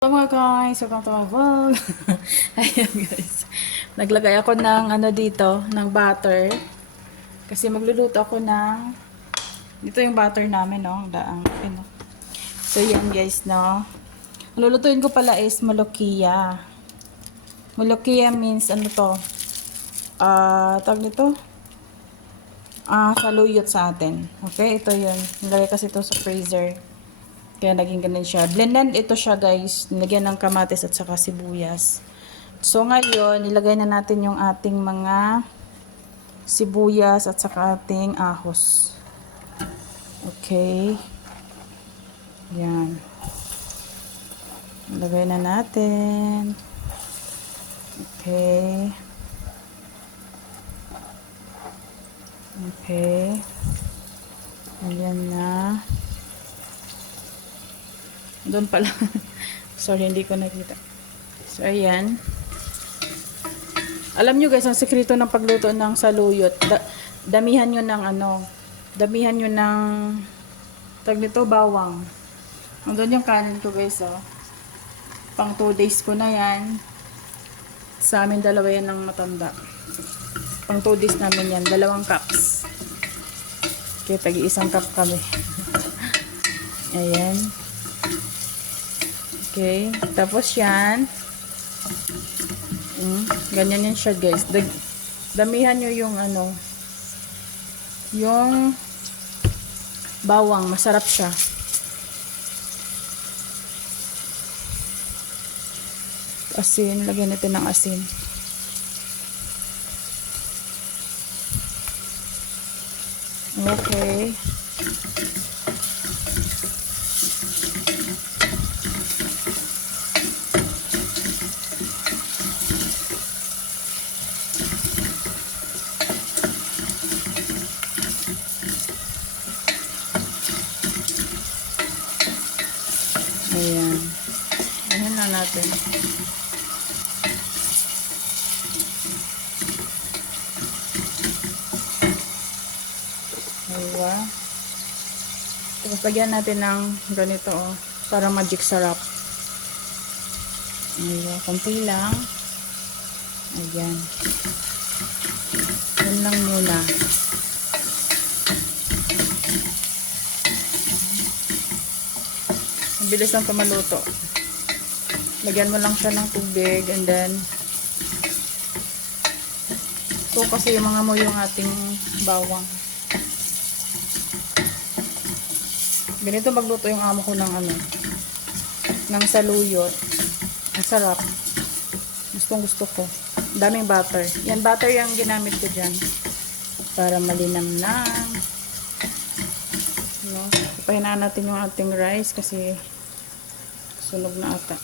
Hello mga guys, welcome to my vlog. Ayan guys, naglagay ako ng dito, ng butter. Kasi magluluto ako ng, dito yung butter namin, no? So yan guys, no? Lulutuin ko pala is molokia. Molokia means ano to? Tawag nito? Saluyot sa atin. Okay, ito yun. Nilagay kasi ito sa freezer. Kaya naging ganun siya. Blended ito siya guys. Nilagyan ng kamatis at saka sibuyas. So ngayon, nilagay na natin yung ating mga sibuyas at saka ating ahos. Okay. Yan. Nilagay na natin. Okay. Okay. Ayan na. Doon pala. Sorry, hindi ko nakita. So, ayan. Alam nyo guys, ang sekreto ng pagluto ng saluyot, damihan nyo ng damihan nyo ng, tag nito, bawang. Andun yung kanin ko guys, oh. Pang 2 days ko na yan. Sa amin, dalawa yan ng matanda. Pang 2 days namin yan, 2 cups. Okay, tagi-1 cup kami. Ayan. Okay, tapos yan. Ganyan yan siya guys. Damihan nyo yung yung bawang. Masarap siya. Asin. Lagyan natin ng asin. Okay. Ayan. Ayan na natin. Diba? Tapos lagyan natin ng ganito, oh, para magic sarap. Diba? Kunti lang. Ayan. Yan lang muna. Mabilis lang ito maluto. Lagyan mo lang siya ng tubig and then ito kasi yung mga mo yung ating bawang. Ganito magluto yung amo ko ng ng saluyot. Ang sarap. Gustong gusto ko. Daming butter. Yan, butter yung ginamit ko dyan. Para malinamnam. No? Ipahinaan natin yung ating rice kasi sunog na ata.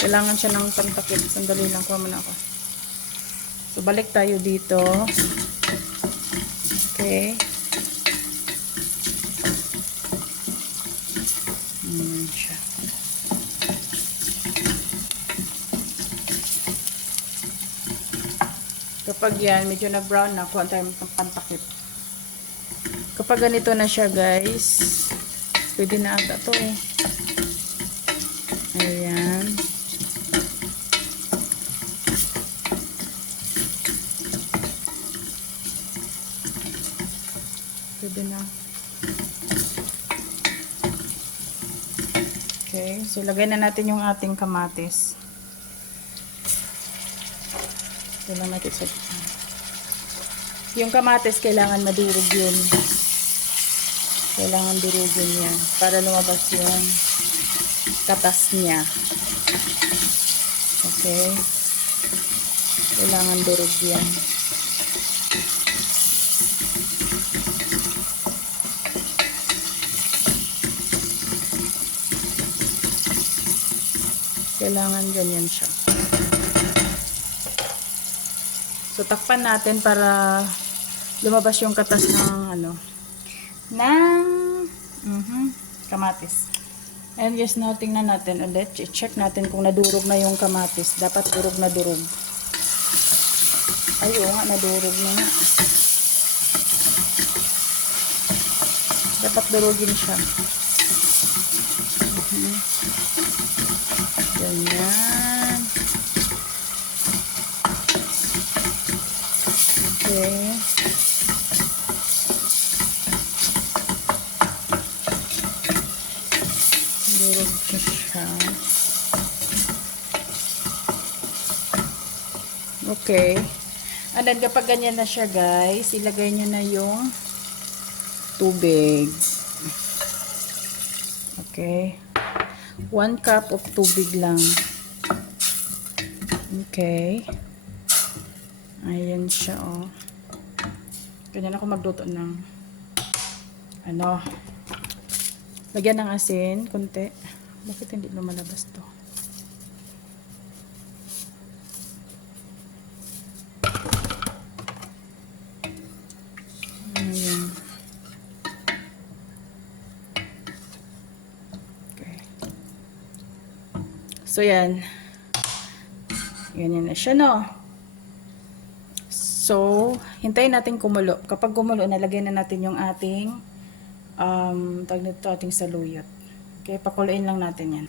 Kailangan siya ng pantakip. Sandali lang, kuha muna ako. So, balik tayo dito. Okay. Siya. Kapag yan, medyo nag-brown na, kuha tayo ng pantakip. Kapag ganito na siya, guys, pwede na ata to eh. Ayan. Pwede na. Okay. So, lagay na natin yung ating kamatis. Ito lang natin sa yung kamatis, kailangan madurog yun. Kailangan durugin yan para lumabas yung katas niya. Okay. Kailangan durog yan. Kailangan ganyan siya. So, takpan natin para lumabas yung katas ng kamatis. And yes, now tingnan natin ulit. Check natin kung nadurog na yung kamatis. Dapat durog na durog. Ay, oo nga, nadurog na nga. Dapat durugin siya. Okay. Durog siya. Okay. And then kapag ganyan na siya guys, ilagay nyo na yung tubig. Okay. 1 cup of tubig lang. Okay. Ayan siya, oh. Ganyan ako magluto ng ano. Lagyan ng asin, konti. Bakit hindi lumalabas to? Ayan. Okay. So, yan. Ganyan na siya, no? So, hintayin natin kumulo. Kapag kumulo, nalagyan na natin yung ating tawag nito, ating saluyot. Okay, pakuluin lang natin yan.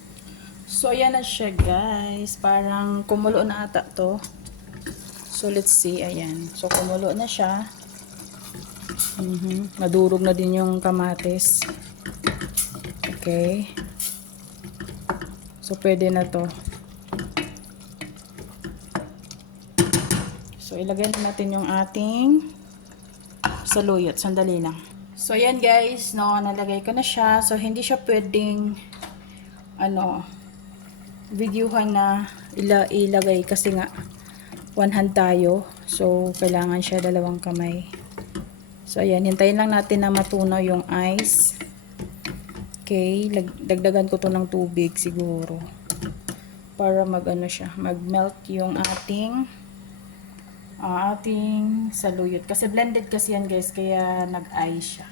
So, ayan na siya, guys. Parang kumulo na ata to. So, let's see. Ayan. So, kumulo na siya. Nadurog na din yung kamatis. Okay. So, pwede na to. So, ilagay natin yung ating saluyot. Sandali lang. So, ayan guys. No, nalagay ko na siya. So, hindi siya pwedeng videohan na ilagay kasi nga one hand tayo. So, kailangan siya 2 kamay. So, ayan. Hintayin lang natin na matunaw yung ice. Okay. Dagdagan ko to ng tubig siguro. Para mag-melt yung ating saluyot. Kasi blended kasi yan guys, kaya nag-ice siya.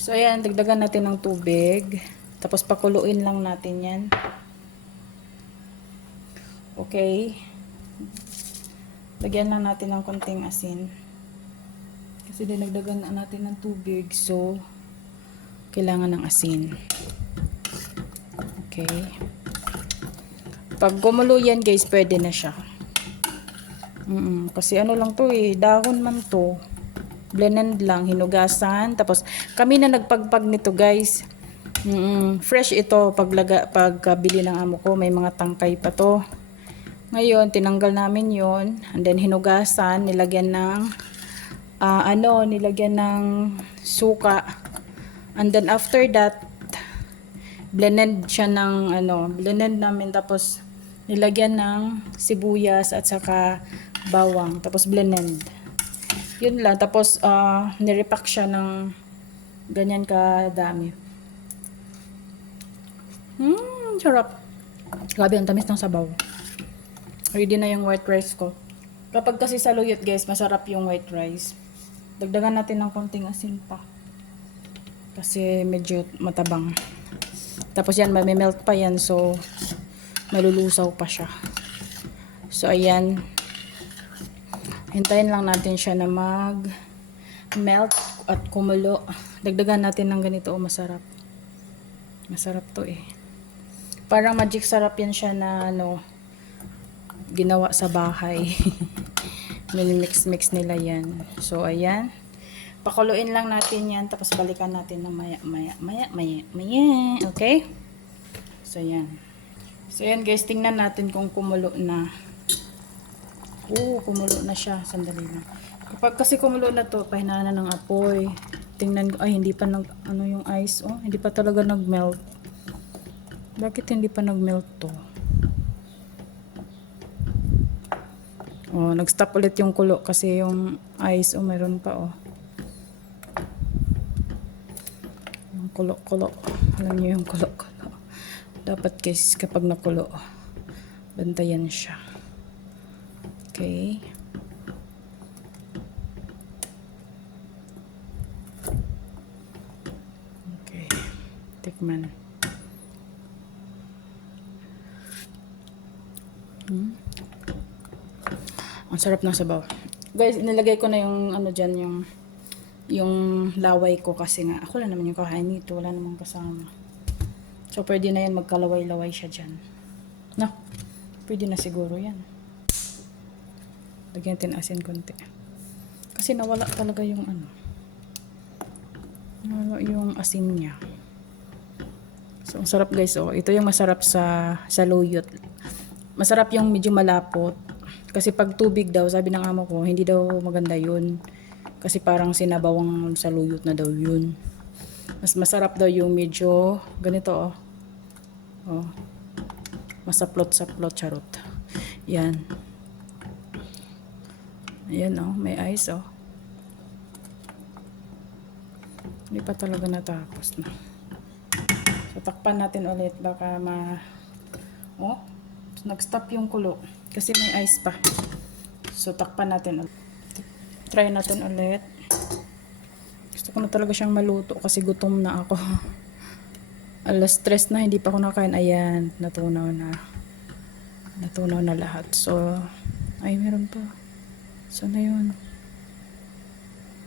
So ayan, dagdagan natin ng tubig. Tapos pakuluin lang natin yan. Okay. Lagyan lang natin ng konting asin. Kasi dinagdagan na natin ng tubig. So, kailangan ng asin. Okay. Pag gumulo yan guys, pwede na siya. Kasi lang to dahon man to. Blended lang, hinugasan. Tapos kami na nagpagpag nito guys. Fresh ito pagkabili ng amo ko, may mga tangkay pa to. Ngayon tinanggal namin 'yon, and then hinugasan, nilagyan ng suka. And then after that, blended namin, tapos nilagyan ng sibuyas at saka bawang, tapos blended. Yun lang, tapos nirepack siya ng ganyan kadami. Sarap. Grabe, ang tamis ng sabaw. Ready na yung white rice ko. Kapag kasi saluyot guys, masarap yung white rice. Dagdagan natin ng konting asin pa. Kasi medyo matabang. Tapos yan, may melt pa yan, so malulusaw pa siya. So ayan. Hintayin lang natin siya na mag-melt at kumulo. Dagdagan natin ng ganito. Masarap. Masarap to Parang magic sarap yan siya na ginawa sa bahay. Mix nila yan. So, ayan. Pakuluin lang natin yan. Tapos balikan natin ng maya. Okay? So, ayan. So, ayan guys. Tingnan natin kung kumulo na. Kumulo na siya. Sandali lang. Kapag kasi kumulo na to, pahinaan na ng apoy. Tingnan, hindi pa yung ice, hindi pa talaga nag-melt. Bakit hindi pa nag-melt to? Nag-stop ulit yung kulo kasi yung ice, mayroon pa, Yung kulo. Alam niyo yung kulo. Dapat guys, kapag nakulo, bantayan siya. Okay. Okay. Tikman. Ang sarap ng sabaw. Guys, nilagay ko na yung dyan, yung laway ko kasi nga ako lang naman yung kakain nito, wala namang kasama. So pwede na yan, magkalaway-laway siya dyan. Pwede na siguro yan. Lagyan natin asin konti. Kasi nawala talaga yung ano. Nawala yung asin niya. So, ang sarap guys, oh. Ito yung masarap sa saluyot. Masarap yung medyo malapot. Kasi pag tubig daw, sabi ng amo ko, hindi daw maganda yun. Kasi parang sinabawang saluyot na daw yun. Mas masarap daw yung medyo ganito, oh. Oh. Masaplot-saplot, charot. Yan. Ayan, oh. May ice, oh. Hindi pa talaga natapos na. So, takpan natin ulit. Baka oh, nag-stop yung kulo. Kasi may ice pa. So, takpan natin ulit. Try natin ulit. Gusto ko na talaga siyang maluto kasi gutom na ako. Alas 3 na, hindi pa ako nakain. Ayan, natunaw na. Natunaw na lahat. So, ay, meron pa. Saan na yun?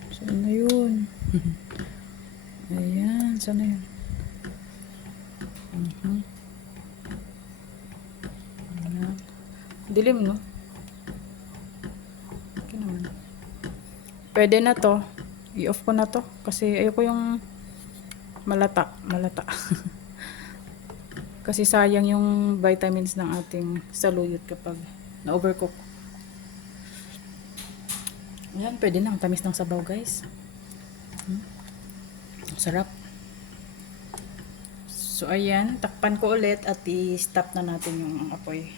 Saan na yun? Ayan, saan na yun? Ayan. Dilim, no? Okay naman. Pwede na to. I-off ko na to. Kasi ayoko yung malata. Kasi sayang yung vitamins ng ating saluyot kapag na-overcook. Ayan, pwede na. Ang tamis ng sabaw, guys. Sarap. So, ayan. Takpan ko ulit at i-stop na natin yung apoy.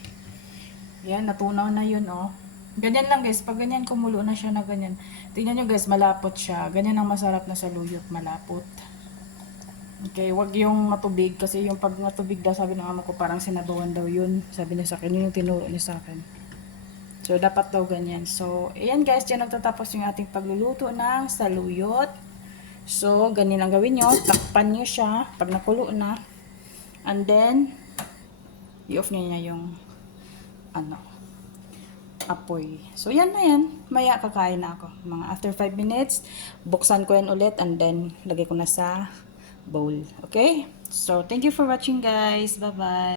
Ayan, natunaw na yun, oh. Ganyan lang, guys. Pag ganyan, kumulo na siya na ganyan. Tingnan nyo, guys, malapot siya. Ganyan ang masarap na saluyot, malapot. Okay, wag yung matubig. Kasi yung pag matubig daw, sabi ng amo ko, parang sinabawan daw yun. Sabi niya sa akin, yun yung tinuro niya sa akin. So, dapat daw ganyan. So, ayan guys, dyan nagtatapos yung ating pagluluto ng saluyot. So, ganyan ang gawin nyo. Takpan nyo siya pag nakulo na. And then, i-off nyo na yung apoy. So, yan na yan. Maya kakain na ako. Mga after 5 minutes, buksan ko yan ulit and then, lagay ko na sa bowl. Okay? So, thank you for watching guys. Bye-bye.